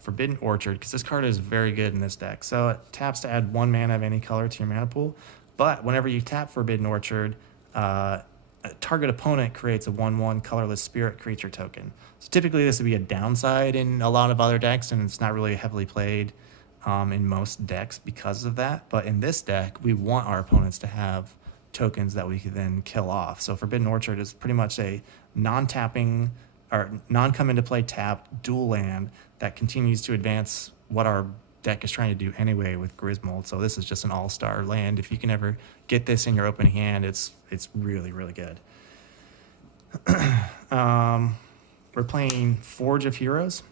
Forbidden Orchard, because this card is very good in this deck. So it taps to add 1 mana of any color to your mana pool, but whenever you tap Forbidden Orchard, a target opponent creates a 1/1 colorless spirit creature token. So typically this would be a downside in a lot of other decks, and it's not really heavily played in most decks because of that. But in this deck, we want our opponents to have tokens that we can then kill off. So Forbidden Orchard is pretty much a non-tapping or non-come into play tapped dual land that continues to advance what our deck is trying to do anyway with Grismold. So this is just an all-star land. If you can ever get this in your opening hand, it's really, really good. We're playing Forge of Heroes.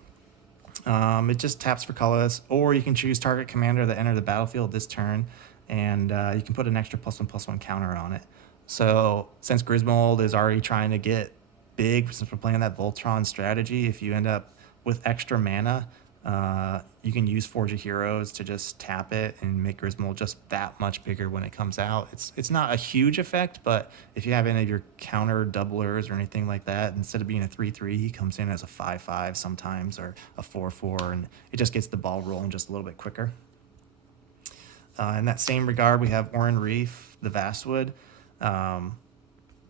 It just taps for colorless, or you can choose target commander that enter the battlefield this turn, and you can put an extra +1/+1 counter on it. So since Grismold is already trying to get big, since we're playing that Voltron strategy, if you end up with extra mana, you can use Forge of Heroes to just tap it and make Grismold just that much bigger when it comes out. It's not a huge effect, but if you have any of your counter doublers or anything like that, instead of being a 3/3, he comes in as a 5/5 sometimes, or a 4/4, and it just gets the ball rolling just a little bit quicker. In that same regard, we have Oran Reef, the Vastwood.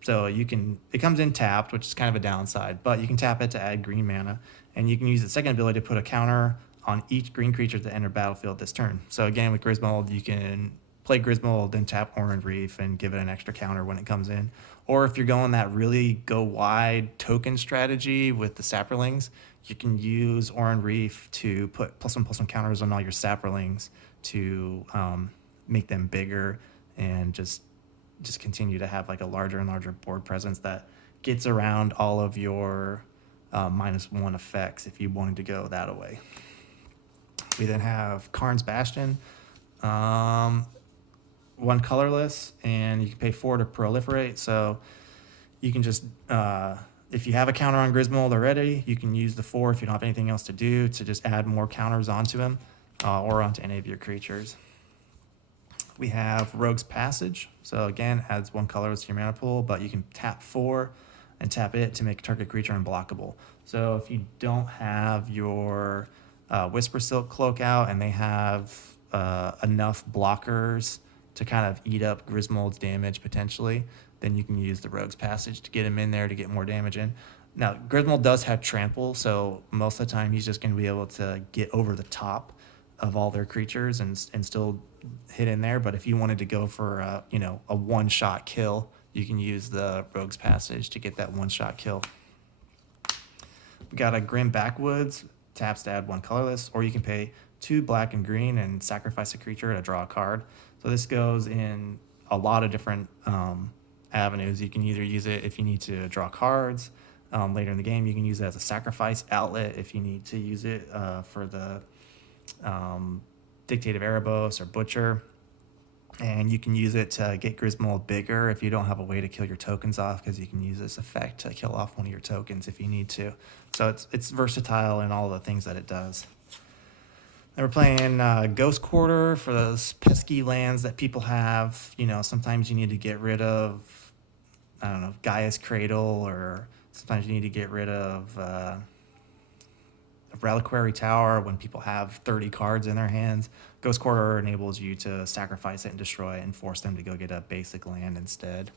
So it comes in tapped, which is kind of a downside, but you can tap it to add green mana, and you can use the second ability to put a counter on each green creature that enter battlefield this turn. So again, with Grismold, you can play Grismold, then tap Oran Reef and give it an extra counter when it comes in. Or if you're going that really go wide token strategy with the Saprolings, you can use Oran Reef to put +1/+1 counters on all your Saprolings to make them bigger, and just continue to have like a larger and larger board presence that gets around all of your -1 effects if you wanted to go that way. We then have Karn's Bastion, 1 colorless, and you can pay 4 to proliferate. So you can just, if you have a counter on Grismold already, you can use the 4 if you don't have anything else to do, to just add more counters onto him or onto any of your creatures. We have Rogue's Passage. So again, adds 1 colorless to your mana pool, but you can tap 4 and tap it to make a target creature unblockable. So if you don't have your Whisper Silk Cloak out, and they have enough blockers to kind of eat up Grismold's damage potentially, then you can use the Rogue's Passage to get him in there to get more damage in. Now, Grismold does have Trample, so most of the time he's just going to be able to get over the top of all their creatures and still hit in there. But if you wanted to go for a one-shot kill, you can use the Rogue's Passage to get that one-shot kill. We got a Grim Backwoods, taps to add 1 colorless, or you can pay 2 black and green and sacrifice a creature to draw a card. So this goes in a lot of different avenues. You can either use it if you need to draw cards later in the game. You can use it as a sacrifice outlet if you need to use it for the Dictate of Erebos or Butcher. And you can use it to get Grismold bigger if you don't have a way to kill your tokens off, because you can use this effect to kill off one of your tokens if you need to. So it's versatile in all the things that it does. Then we're playing Ghost Quarter for those pesky lands that people have. You know, sometimes you need to get rid of, I don't know, Gaia's Cradle, or sometimes you need to get rid of a Reliquary Tower when people have 30 cards in their hands. Ghost Quarter enables you to sacrifice it and destroy it and force them to go get a basic land instead.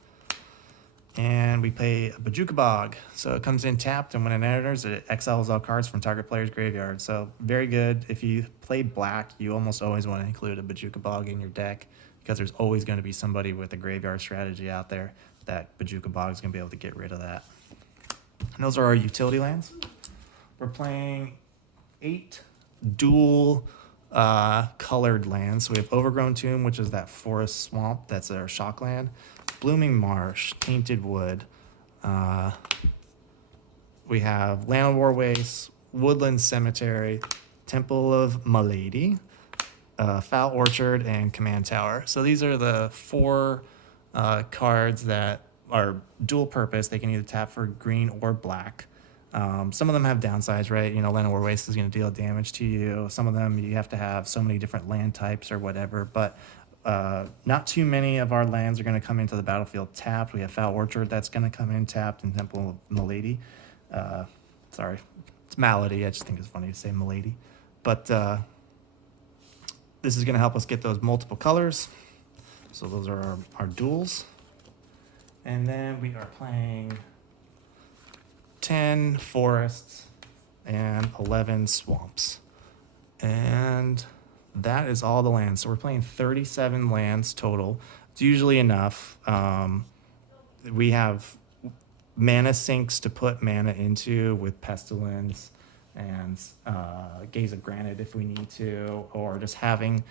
And we play a Bojuka Bog. So it comes in tapped, and when it enters, it exiles all cards from target player's graveyard. So very good. If you play black, you almost always want to include a Bojuka Bog in your deck, because there's always going to be somebody with a graveyard strategy out there that Bojuka Bog is going to be able to get rid of that. And those are our utility lands. We're playing 8 dual colored lands. So we have Overgrown Tomb, which is that forest swamp, that's our shock land. Blooming Marsh, Tainted Wood. We have Land of War Waste, Woodland Cemetery, Temple of Milady, Foul Orchard, and Command Tower. So these are the 4 cards that are dual purpose. They can either tap for green or black. Some of them have downsides, right? You know, Land of War Waste is going to deal damage to you. Some of them you have to have so many different land types or whatever, but not too many of our lands are going to come into the battlefield tapped. We have Foul Orchard that's going to come in tapped, and Temple of Milady. Sorry, it's Malady. I just think it's funny to say Milady. But this is going to help us get those multiple colors. So those are our duels. And then we are playing 10 forests and 11 swamps. And that is all the lands. So we're playing 37 lands total. It's usually enough. We have mana sinks to put mana into with Pestilence and Gaze of Granite if we need to, or just having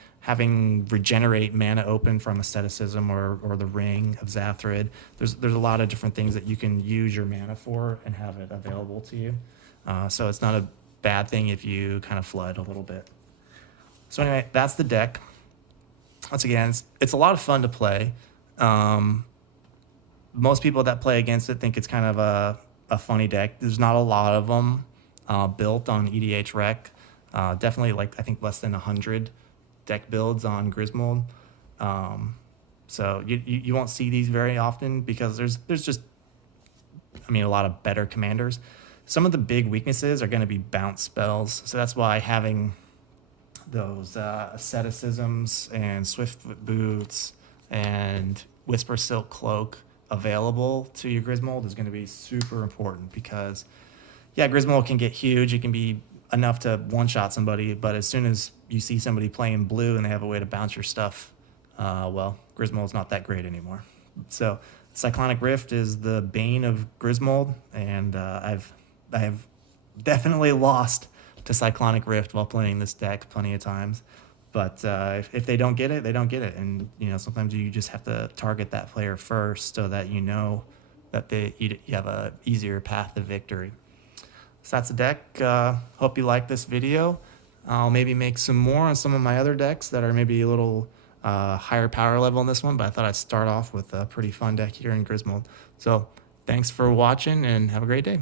regenerate mana open from Asceticism or the Ring of Zathrid. There's a lot of different things that you can use your mana for and have it available to you. So it's not a bad thing if you kind of flood a little bit. So anyway, that's the deck. Once again, it's a lot of fun to play. Most people that play against it think it's kind of a funny deck. There's not a lot of them built on EDH Rec. Definitely, like, I think less than 100 deck builds on Grismold. So you won't see these very often, because there's just, I mean, a lot of better commanders. Some of the big weaknesses are going to be bounce spells. So that's why having those Asceticisms and Swiftfoot Boots and Whisper Silk Cloak available to your Grismold is going to be super important, because yeah, Grismold can get huge. It can be enough to one-shot somebody, but as soon as you see somebody playing blue and they have a way to bounce your stuff, well, Grismold's not that great anymore. So Cyclonic Rift is the bane of Grismold, and I have definitely lost to Cyclonic Rift while playing this deck plenty of times. But if they don't get it, they don't get it. And, you know, sometimes you just have to target that player first so that you know that you have a easier path to victory. So that's the deck. Hope you like this video. I'll maybe make some more on some of my other decks that are maybe a little higher power level in this one, but I thought I'd start off with a pretty fun deck here in Grismold. So thanks for watching, and have a great day.